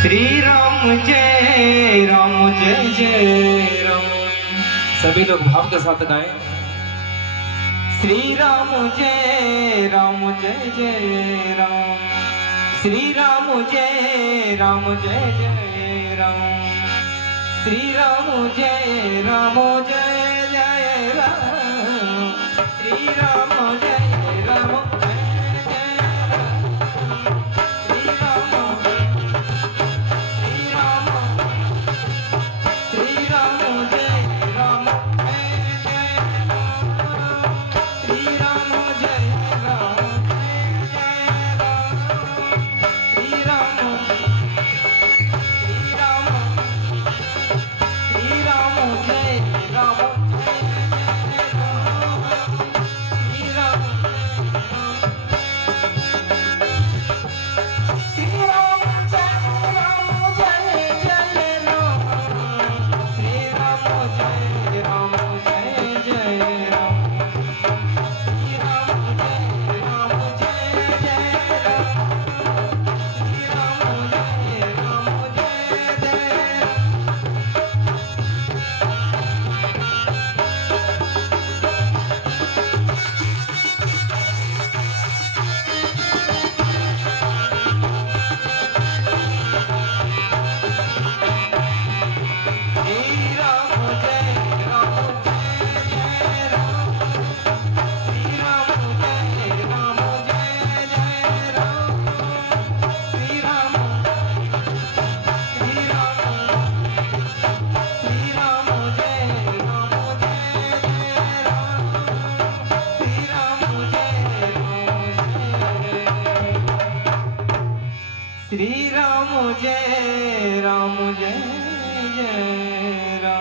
श्री राम जय जय राम। सभी लोग भाव के साथ गाएं। श्री राम जय जय राम। श्री राम जय जय राम। श्री राम जय जय राम। श्री राम जय राम। श्री राम जय जय राम।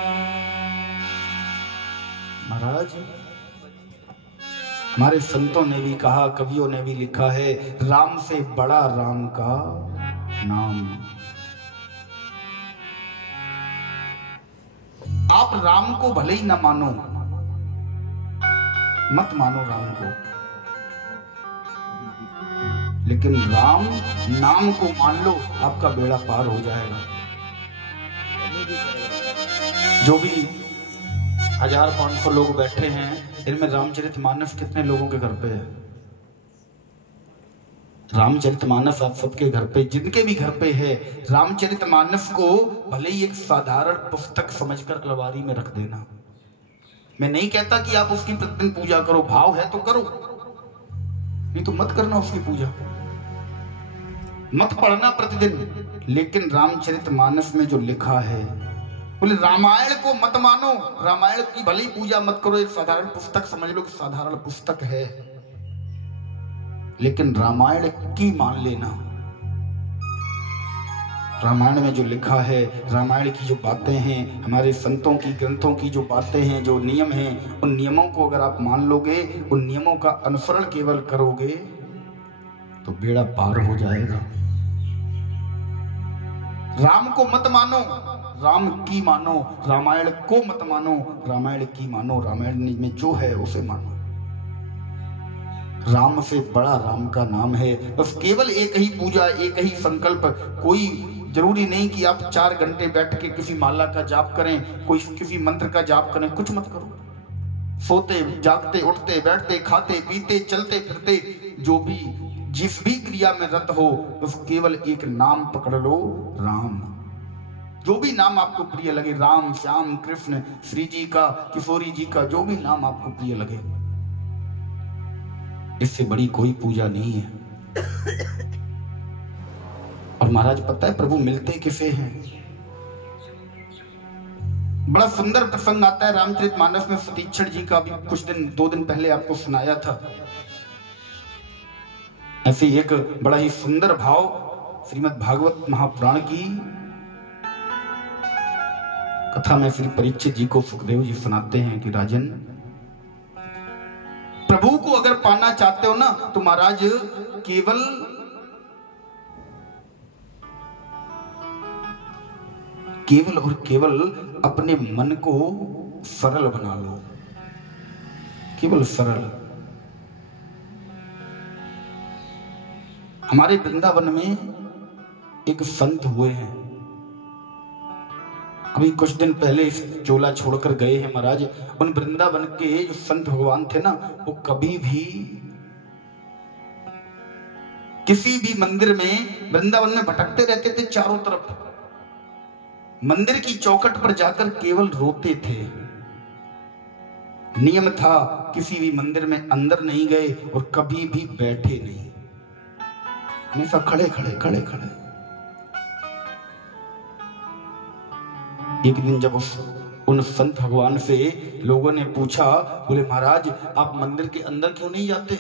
महाराज, हमारे संतों ने भी कहा, कवियों ने भी लिखा है, राम से बड़ा राम का नाम। आप राम को भले ही न मानो, मत मानो राम को, लेकिन राम नाम को मान लो, आपका बेड़ा पार हो जाएगा। जो भी 1500 लोग बैठे हैं, इनमें रामचरितमानस कितने लोगों के घर पे है? रामचरितमानस आप सबके घर पे, जिनके भी घर पे है, रामचरितमानस को भले ही एक साधारण पुस्तक समझकर अलमारी में रख देना। मैं नहीं कहता कि आप उसकी प्रतिदिन पूजा करो, भाव है तो करो, नहीं तो मत करना उसकी पूजा, मत पढ़ना प्रतिदिन। लेकिन रामचरितमानस में जो लिखा है, बोले रामायण को मत मानो, रामायण की भले ही पूजा मत करो, एक साधारण पुस्तक समझ लो कि साधारण पुस्तक है, लेकिन रामायण की मान लेना। रामायण में जो लिखा है, रामायण की जो बातें हैं, हमारे संतों की ग्रंथों की जो बातें हैं, जो नियम हैं, उन नियमों को अगर आप मान लोगे, उन नियमों का अनुसरण केवल करोगे तो बेड़ा पार हो जाएगा। राम को मत मानो, राम की मानो, रामायण को मत मानो, रामायण की मानो, रामायण में जो है उसे मानो। राम से बड़ा राम का नाम है। बस केवल एक ही पूजा, एक ही संकल्प। कोई जरूरी नहीं कि आप 4 घंटे बैठ के किसी माला का जाप करें, कोई किसी मंत्र का जाप करें, कुछ मत करो। सोते जागते, उठते बैठते, खाते पीते, चलते फिरते, जो भी जिस भी क्रिया में रत हो, बस केवल एक नाम पकड़ लो, राम। जो भी नाम आपको प्रिय लगे, राम, श्याम, कृष्ण, श्री जी का, किशोरी जी का, जो भी नाम आपको प्रिय लगे, इससे बड़ी कोई पूजा नहीं है। और महाराज पता है प्रभु मिलते किसे हैं? बड़ा सुंदर प्रसंग आता है रामचरितमानस में, सतीक्षण जी का भी कुछ दिन 2 दिन पहले आपको सुनाया था। ऐसे एक बड़ा ही सुंदर भाव श्रीमद् भागवत महापुराण की कथा में श्री परीक्षित जी को सुखदेव जी सुनाते हैं कि राजन, प्रभु को अगर पाना चाहते हो ना, तो महाराज केवल केवल और केवल अपने मन को सरल बना लो, केवल सरल। हमारे वृंदावन में एक संत हुए हैं, अभी कुछ दिन पहले इस चोला छोड़कर गए हैं महाराज। उन वृंदावन के जो संत भगवान थे ना, वो कभी भी किसी भी मंदिर में वृंदावन में भटकते रहते थे, चारों तरफ मंदिर की चौखट पर जाकर केवल रोते थे। नियम था किसी भी मंदिर में अंदर नहीं गए और कभी भी बैठे नहीं, हमेशा खड़े खड़े खड़े खड़े। एक दिन जब उन संत भगवान से लोगों ने पूछा, बोले महाराज आप मंदिर के अंदर क्यों नहीं जाते?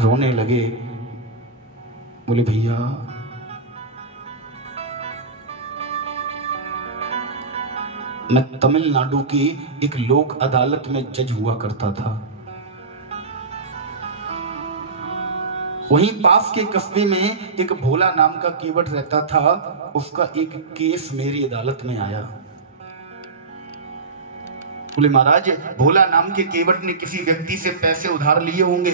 रोने लगे, बोले भैया मैं तमिलनाडु की एक लोक अदालत में जज हुआ करता था। वहीं पास के कस्बे में एक भोला नाम का केवट रहता था, उसका एक केस मेरी अदालत में आया। बोले महाराज भोला नाम के केवट ने किसी व्यक्ति से पैसे उधार लिए होंगे।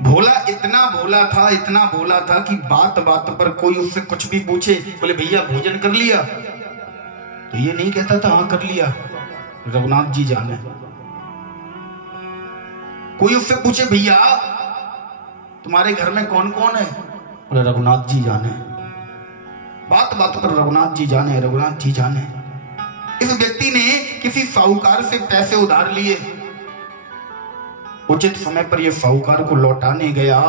भोला इतना भोला था कि बात बात पर कोई उससे कुछ भी पूछे, बोले भैया भोजन कर लिया, तो ये नहीं कहता था हाँ कर लिया, रघुनाथ जी जाने। कोई उससे पूछे भैया तुम्हारे घर में कौन कौन है, बोले रघुनाथ जी जाने। बात बात पर रघुनाथ जी जाने, रघुनाथ जी जाने। इस व्यक्ति ने किसी साहूकार से पैसे उधार लिए, उचित समय पर यह साहूकार को लौटाने गया,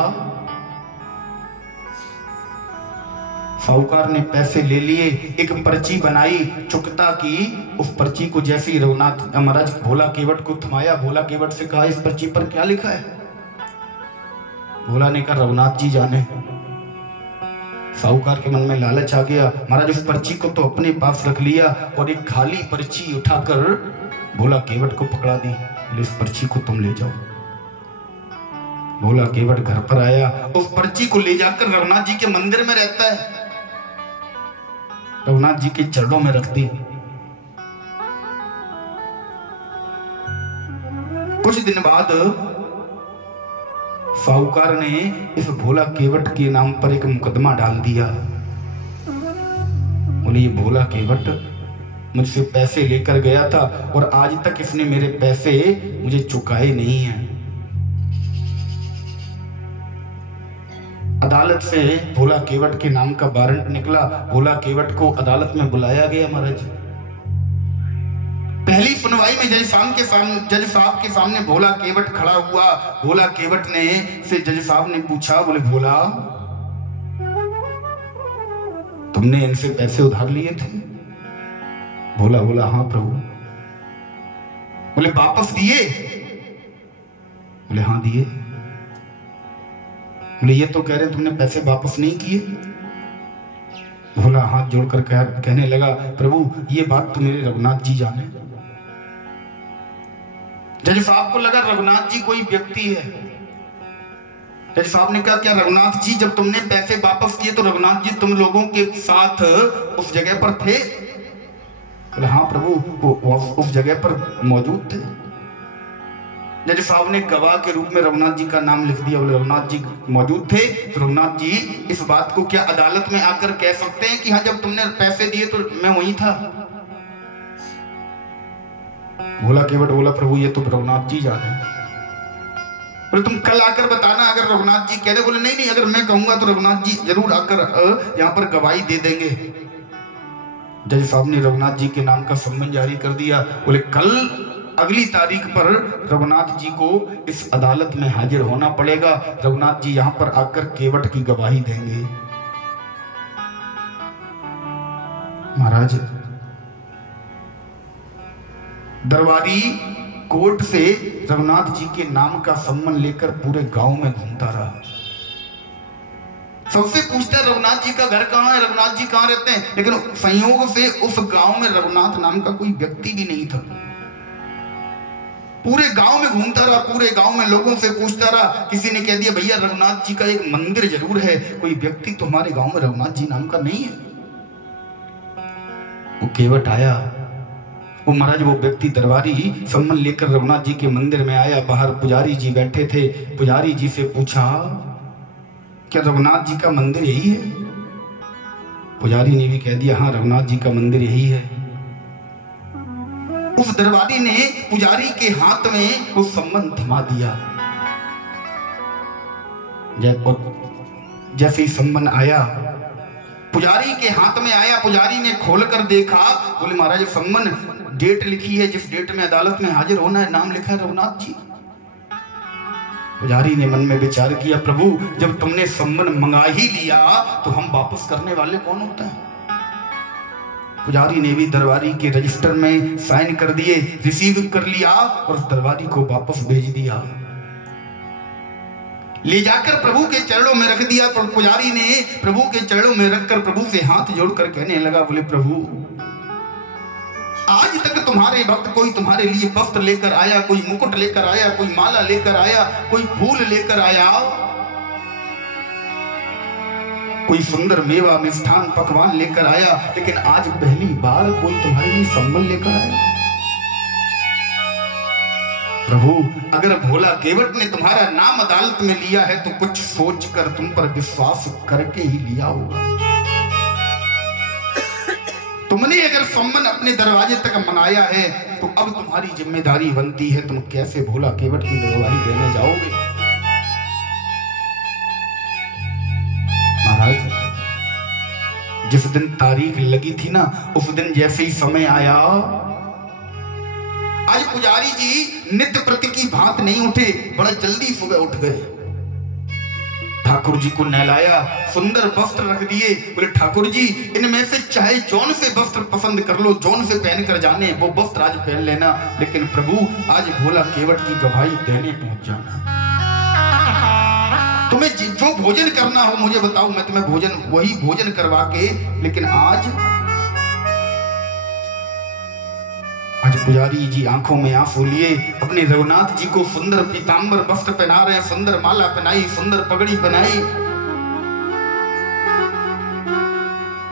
साहूकार ने पैसे ले लिए, एक पर्ची बनाई चुकता की। उस पर्ची को जैसे ही रघुनाथ महाराज भोला केवट को थमाया, भोला केवट से कहा इस पर्ची पर क्या लिखा है? भोला ने कहा रघुनाथ जी जाने। साहूकार के मन में लालच आ गया, महाराज उस पर्ची को तो अपने पास रख लिया और एक खाली पर्ची उठाकर भोला केवट को पकड़ा दी, बोले इस पर्ची को तुम ले जाओ। भोला केवट घर पर आया, उस पर्ची को ले जाकर रघुनाथ जी के मंदिर में रहता है, रघुनाथ जी के चरणों में रख दी। कुछ दिन बाद साहूकार ने इस भोला केवट के नाम पर एक मुकदमा डाल दिया। बोले ये भोला केवट मुझसे पैसे लेकर गया था और आज तक इसने मेरे पैसे मुझे चुकाए नहीं हैं। अदालत से भोला केवट के नाम का वारंट निकला, भोला केवट को अदालत में बुलाया गया महाराज। पहली सुनवाई में जज साहब के सामने भोला केवट खड़ा हुआ। भोला केवट ने से जज साहब ने पूछा, बोले भोला तुमने इनसे पैसे उधार लिए थे? भोला बोला हाँ प्रभु। बोले वापस दिए? बोले हाँ दिए। बोले ये तो कह रहे तुमने पैसे वापस नहीं किए? भोला हाथ जोड़कर कहने लगा प्रभु ये बात तो मेरे रघुनाथ जी जाने। जज साहब को लगा रघुनाथ जी कोई व्यक्ति है। जज साहब ने कहा क्या रघुनाथ जी जब तुमने पैसे वापस किए तो रघुनाथ जी तुम लोगों के साथ उस जगह पर थे? बोले हाँ प्रभु वो उस जगह पर मौजूद थे। जज साहब ने गवाह के रूप में रघुनाथ जी का नाम लिख दिया। बोले रघुनाथ जी मौजूद थे तो रघुनाथ जी इस बात को क्या अदालत में आकर कह सकते हैं कि हाँ जब तुमने पैसे दिए तो मैं वहीं था? भोला केवट बोला प्रभु ये तो रघुनाथ जी जाने। बोले तुम कल आकर बताना अगर रघुनाथ जी कह दे। बोले नहीं अगर मैं कहूंगा तो रघुनाथ जी जरूर आकर यहाँ पर गवाही दे देंगे। जज साहब ने रघुनाथ जी के नाम का सम्मन जारी कर दिया। बोले कल अगली तारीख पर रघुनाथ जी को इस अदालत में हाजिर होना पड़ेगा। रघुनाथ जी यहाँ पर आकर केवट की गवाही देंगे। महाराज दरबारी कोर्ट से रघुनाथ जी के नाम का सम्मन लेकर पूरे गांव में घूमता रहा। सबसे पूछता है रघुनाथ जी का घर कहाँ है, रघुनाथ जी कहाँ रहते हैं, लेकिन संयोग से उस गांव में रघुनाथ नाम का कोई व्यक्ति भी नहीं था। पूरे गांव में घूमता रहा, पूरे गांव में लोगों से पूछता रहा। किसी ने कह दिया भैया रघुनाथ जी का एक मंदिर जरूर है, कोई व्यक्ति तो हमारे गांव में रघुनाथ जी नाम का नहीं है। वो केवट आया, वो महाराज वो व्यक्ति दरबारी सम्मन लेकर रघुनाथ जी के मंदिर में आया। बाहर पुजारी जी बैठे थे। पुजारी जी से पूछा, क्या रघुनाथ जी का मंदिर यही है? पुजारी ने भी कह दिया, हाँ रघुनाथ जी का मंदिर यही है। उस दरबारी ने पुजारी के हाथ में वो सम्मन थमा दिया। जैसे ही सम्मन आया, पुजारी के हाथ में आया, पुजारी ने खोलकर देखा, बोले महाराज सम्मन डेट लिखी है, जिस डेट में अदालत में हाजिर होना है, नाम लिखा है रघुनाथ जी। पुजारी ने मन में विचार किया, प्रभु जब तुमने सम्मन मंगा ही लिया तो हम वापस करने वाले कौन होता है? पुजारी ने भी दरबारी के रजिस्टर में साइन कर दिए, रिसीव कर लिया और उस दरबारी को वापस भेज दिया। ले जाकर प्रभु के चरणों में रख दिया। पर पुजारी ने प्रभु के चरणों में रखकर प्रभु से हाथ जोड़कर कहने लगा, बोले प्रभु आज तक तुम्हारे भक्त कोई तुम्हारे लिए वस्त्र लेकर आया, कोई मुकुट लेकर आया, कोई माला लेकर आया, कोई फूल लेकर आया, कोई सुंदर मेवा मिष्ठान पकवान लेकर आया, लेकिन आज पहली बार कोई तुम्हारे लिए सम्मन लेकर आया। प्रभु अगर भोला केवट ने तुम्हारा नाम अदालत में लिया है तो कुछ सोचकर तुम पर विश्वास करके ही लिया होगा। तुमने अगर सम्मन अपने दरवाजे तक मंगाया है तो अब तुम्हारी जिम्मेदारी बनती है, तुम कैसे भोला केवट की गवाही देने जाओगे? महाराज जिस दिन तारीख लगी थी ना, उस दिन जैसे ही समय आया, आज पुजारी जी नित्य प्रति की भांत नहीं उठे, बड़ा जल्दी सुबह उठ गए। ठाकुर जी को नहलाया, सुंदर वस्त्र रख दिए। बोले ठाकुर जी इनमें से चाहे जौन से वस्त्र पसंद कर लो, जौन से पहन कर जाने वो वस्त्र आज पहन लेना, लेकिन प्रभु आज भोला केवट की गवाही देने पहुंच जाना। तुम्हें जो भोजन करना हो मुझे बताओ, मैं तुम्हें भोजन वही भोजन करवा के, लेकिन आज पुजारी जी आंखों में आंसू लिए अपने रघुनाथ जी को सुंदर पीतांबर वस्त्र पहना रहे हैं, सुंदर माला पहनाई, सुंदर पगड़ी पहनाई।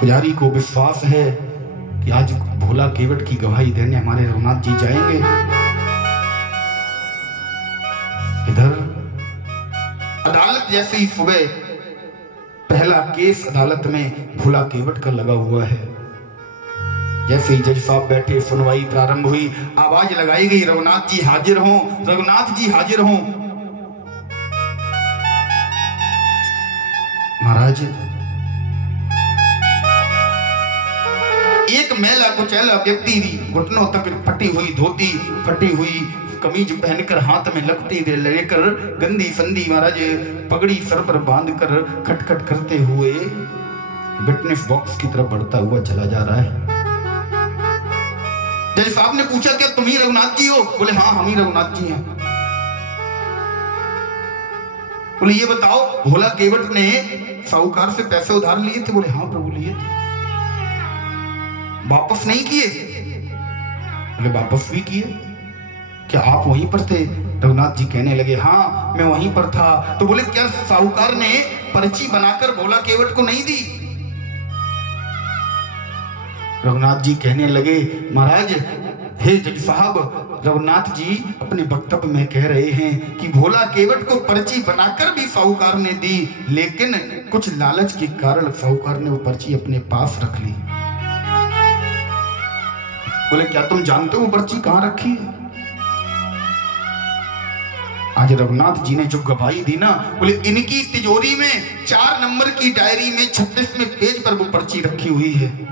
पुजारी को विश्वास है कि आज भोला केवट की गवाही देने हमारे रघुनाथ जी जाएंगे। इधर अदालत जैसे ही सुबह पहला केस अदालत में भोला केवट का लगा हुआ है। जैसे ही जज साहब बैठे, सुनवाई प्रारंभ हुई, आवाज लगाई गई, रघुनाथ जी हाजिर हों, रघुनाथ जी हाजिर हों। महाराज एक मैला कुचैला व्यक्ति घुटनों तक फटी हुई धोती, फटी हुई कमीज पहनकर, हाथ में लपटी लेकर, गंदी संदी महाराज पगड़ी सर पर बांधकर खटखट करते हुए विटनेस बॉक्स की तरफ बढ़ता हुआ चला जा रहा है। जज साहब ने पूछा, क्या तुम ही रघुनाथ जी हो? बोले हाँ हम ही रघुनाथ जी हैं। बोले ये बताओ भोला केवट ने साहूकार से पैसे उधार लिए थे? बोले हाँ प्रभु लिए थे। वापस नहीं किए? बोले वापस भी किए। क्या आप वहीं पर थे? रघुनाथ जी कहने लगे हाँ मैं वहीं पर था। तो बोले क्या साहूकार ने पर्ची बनाकर भोला केवट को नहीं दी? रघुनाथ जी कहने लगे महाराज हे जज साहब, रघुनाथ जी अपने वक्तव्य में कह रहे हैं कि भोला केवट को पर्ची बनाकर भी साहूकार ने दी, लेकिन कुछ लालच के कारण साहूकार ने वो पर्ची अपने पास रख ली। बोले क्या तुम जानते हो वो पर्ची कहां रखी है? आज रघुनाथ जी ने जो गवाही दी ना, बोले इनकी तिजोरी में 4 नंबर की डायरी में 36वें पेज पर वो पर्ची रखी हुई है।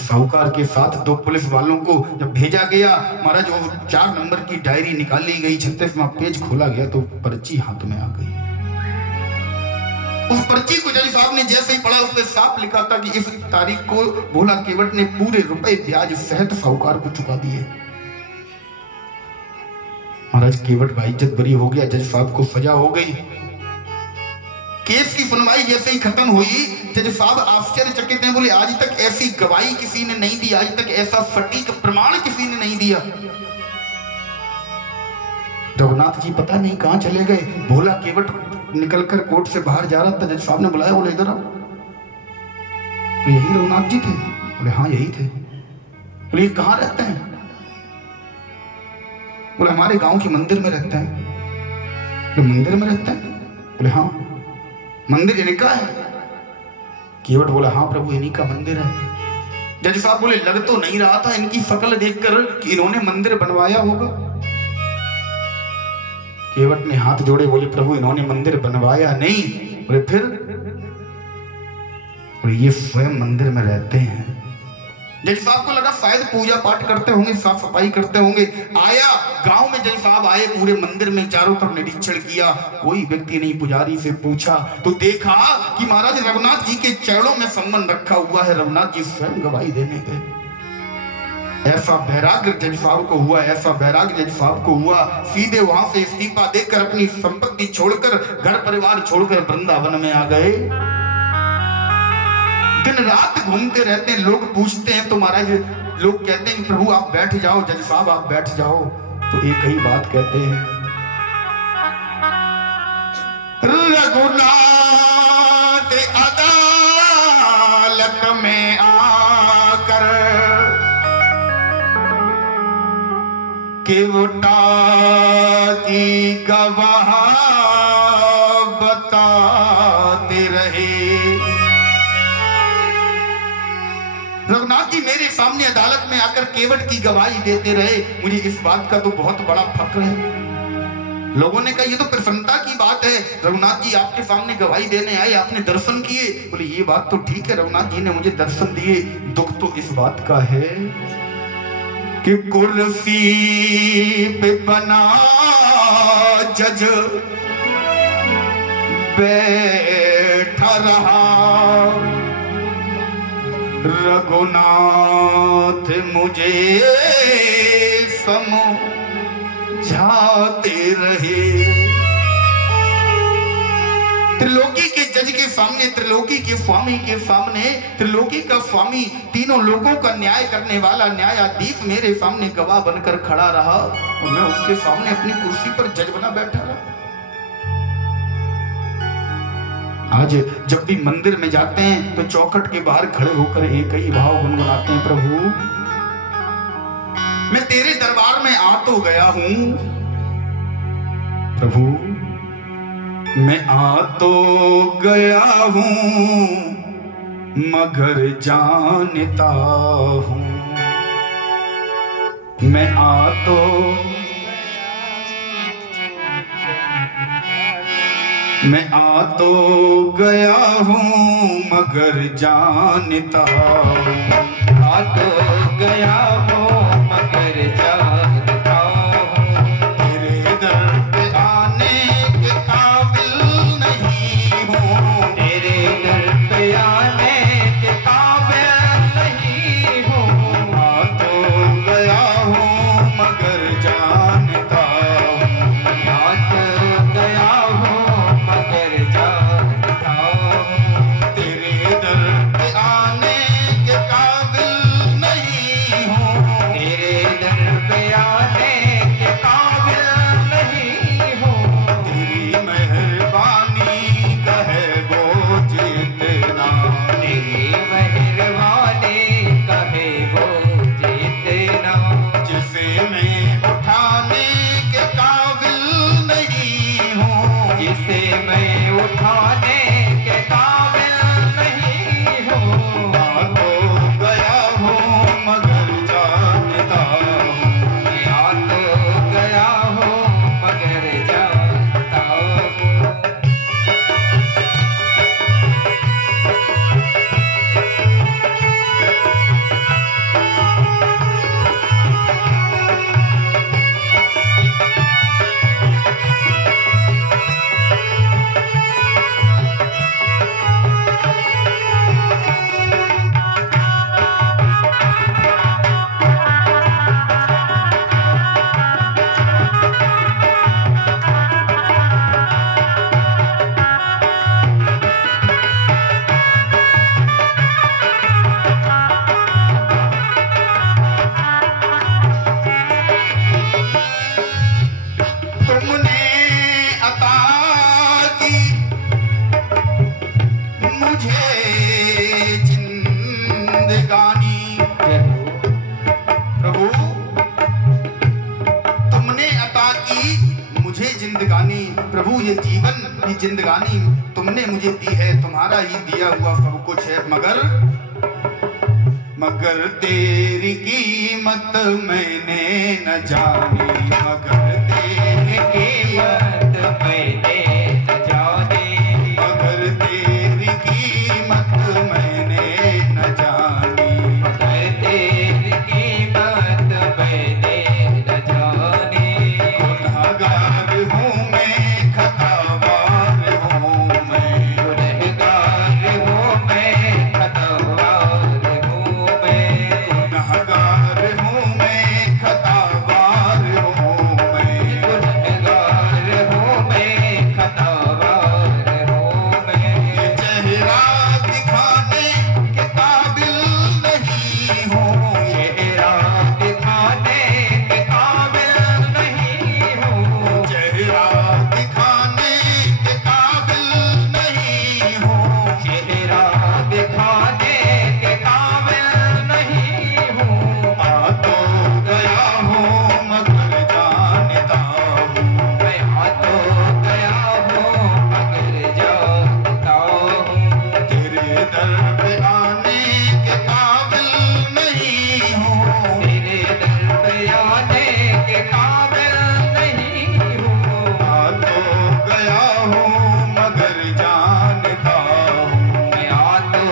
साहूकार के साथ 2 पुलिस वालों को जब भेजा गया, महाराज वो 4 नंबर की डायरी निकाली गई, 36वां पेज खोला गया तो पर्ची हाथ में आ गई। उस पर्ची को जज साहब ने जैसे ही पढ़ा, उसमें साफ लिखा था कि इस तारीख को भोला केवट ने पूरे रुपए ब्याज सहित साहूकार को चुका दिए। महाराज केवट का इज्जत बरी हो गया, जज साहब को सजा हो गई। केस की सुनवाई जैसे ही खत्म हुई, जज साहब आश्चर्यचकित हैं। बोले आज तक ऐसी गवाही किसी ने नहीं दी, आज तक ऐसा सटीक प्रमाण किसी ने नहीं दिया। रघुनाथ जी पता नहीं कहां चले गए। भोला केवट निकलकर कोर्ट से बाहर जा रहा था, जज साहब ने बुलाया, बोले इधर आओ। तो यही रघुनाथ जी थे? बोले हाँ यही थे। बोले कहाँ रहते हैं? बोले हमारे गांव के मंदिर में रहते हैं। बोले मंदिर में रहते हैं? बोले हाँ। मंदिर इन्हीं का है? केवट बोला हाँ प्रभु इन्हीं का मंदिर है। जज साहब बोले लग तो नहीं रहा था इनकी शक्ल देखकर कि इन्होंने मंदिर बनवाया होगा। केवट ने हाथ जोड़े, बोले प्रभु इन्होंने मंदिर बनवाया नहीं। बोले फिर? बोले ये स्वयं मंदिर में रहते हैं। जज साहब को लगा शायद पूजा पाठ करते होंगे, साफ सफाई करते होंगे। आया गांव में, जज साहब आए, पूरे मंदिर में चारों तरफ निरीक्षण किया, कोई व्यक्ति नहीं। पुजारी से पूछा तो देखा कि महाराज रघुनाथ जी के चरणों में सम्मान रखा हुआ है। रघुनाथ जी स्वयं गवाही देने गए। ऐसा वैराग्य जज साहब को हुआ, ऐसा वैराग्य जज साहब को हुआ, सीधे वहां से इस्तीफा देकर अपनी संपत्ति छोड़कर, घर परिवार छोड़कर वृंदावन में आ गए। दिन रात घूमते रहते हैं। लोग पूछते हैं तो महाराज लोग कहते हैं प्रभु आप बैठ जाओ, जज साहब आप बैठ जाओ। तो एक ही बात कहते हैं, रघुनाथ अदालत में आकर केवटा की गवाह बताते रहे। रघुनाथ जी मेरे सामने अदालत में आकर केवट की गवाही देते रहे। मुझे इस बात का तो बहुत बड़ा फक्र है। लोगों ने कहा ये तो प्रसन्नता की बात है, रघुनाथ जी आपके सामने गवाही देने आए, आपने दर्शन किए। बोले ये बात तो ठीक है, रघुनाथ जी ने मुझे दर्शन दिए। दुख तो इस बात का है कि कुर्सी पे बना जज बैठा रहा, रघुनाथ मुझे समझाते रहे। त्रिलोकी के जज के सामने, त्रिलोकी के स्वामी के सामने, त्रिलोकी का स्वामी, तीनों लोगों का न्याय करने वाला न्यायाधीश मेरे सामने गवाह बनकर खड़ा रहा और मैं उसके सामने अपनी कुर्सी पर जज बना बैठा रहा। आज जब भी मंदिर में जाते हैं तो चौखट के बाहर खड़े होकर एक ही भाव गुनगुनाते हैं, प्रभु मैं तेरे दरबार में आ तो गया हूं, प्रभु मैं आ तो गया हूं मगर जानता हूं, मैं आ तो गया हूं मगर जानता हूं, आ तो गया हूँ मगर जानता हूँ, तेरे दर पे आने के काबिल नहीं हूँ, तेरे दर पे आने के काबिल नहीं हूँ, आ तो गया हूँ मगर जानता हूँ, आ तो गया हूँ मगर जानता हूँ, तेरे दर पे आने के काबिल नहीं हूँ, जिंदगानी प्रभु ये जीवन की जिंदगानी तुमने मुझे दी है, तुम्हारा ही दिया हुआ सब कुछ है, मगर तेरी कीमत मैंने न जानी, मगर तेरी कीमत मैंने न जानी, मगर तेरी कीमत मैंने न जानी, मगर तेरी कीमत मैंने न जानी। गुनहगार हूँ मैं, खतावार हूँ मैं, गुनहगार हूँ मैं, खतावार हूँ मैं, गुनहगार हूँ मैं, खतावार हूँ मैं, गुनहगार हूँ मैं, खतावार हूँ मैं। ये चेहरा दिखाने के काबिल नहीं हूँ, चेहरा दिखाने के काबिल नहीं हूँ, चेहरा दिखाने के काबिल नहीं हूँ, चेहरा दिखाने के काबिल नहीं हूँ। आ तो गया हूँ मगर जानता हूँ, मैं आ तो गया हूँ मगर जानता हूँ। तेरे दर पे आने के काबिल नहीं हूँ, तेरे दर पे आने के काबिल नहीं हूँ। आ तो गया हूँ मगर जानता हूँ, मैं आ तो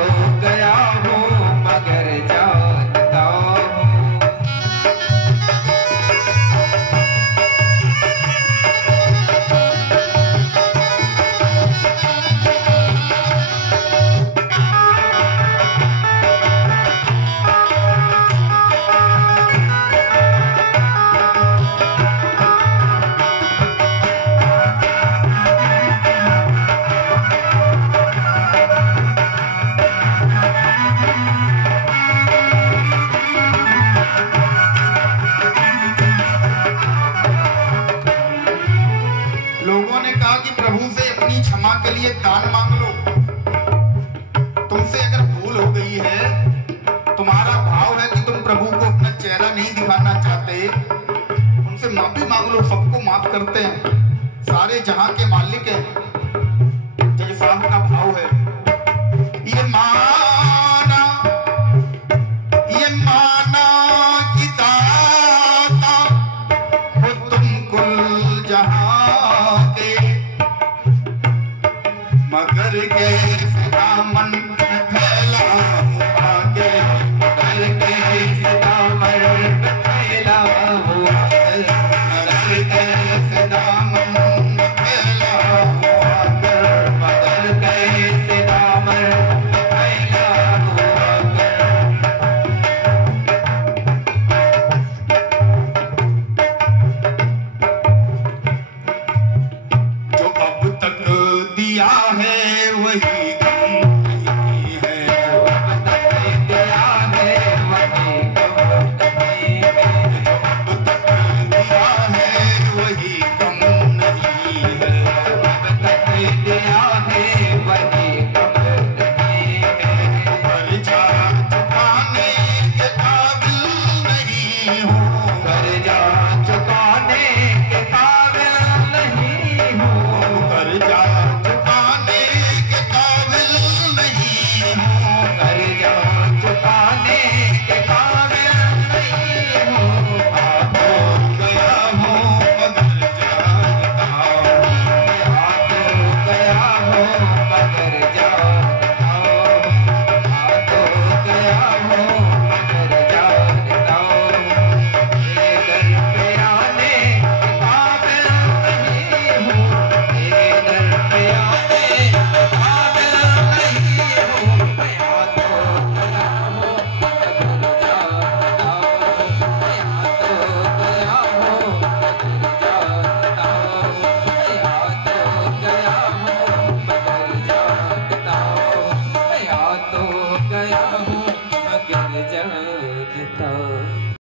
गया हूँ मगर जानता हूँ। लोगों ने कहा कि प्रभु से अपनी क्षमा के लिए दान मांग लो। तुमसे अगर भूल हो गई है, तुम्हारा भाव है कि तुम प्रभु को अपना चेहरा नहीं दिखाना चाहते, उनसे माफी मांग लो, सबको माफ करते हैं, सारे जहां के मालिक हैं। जय साहब का भाव है ये मां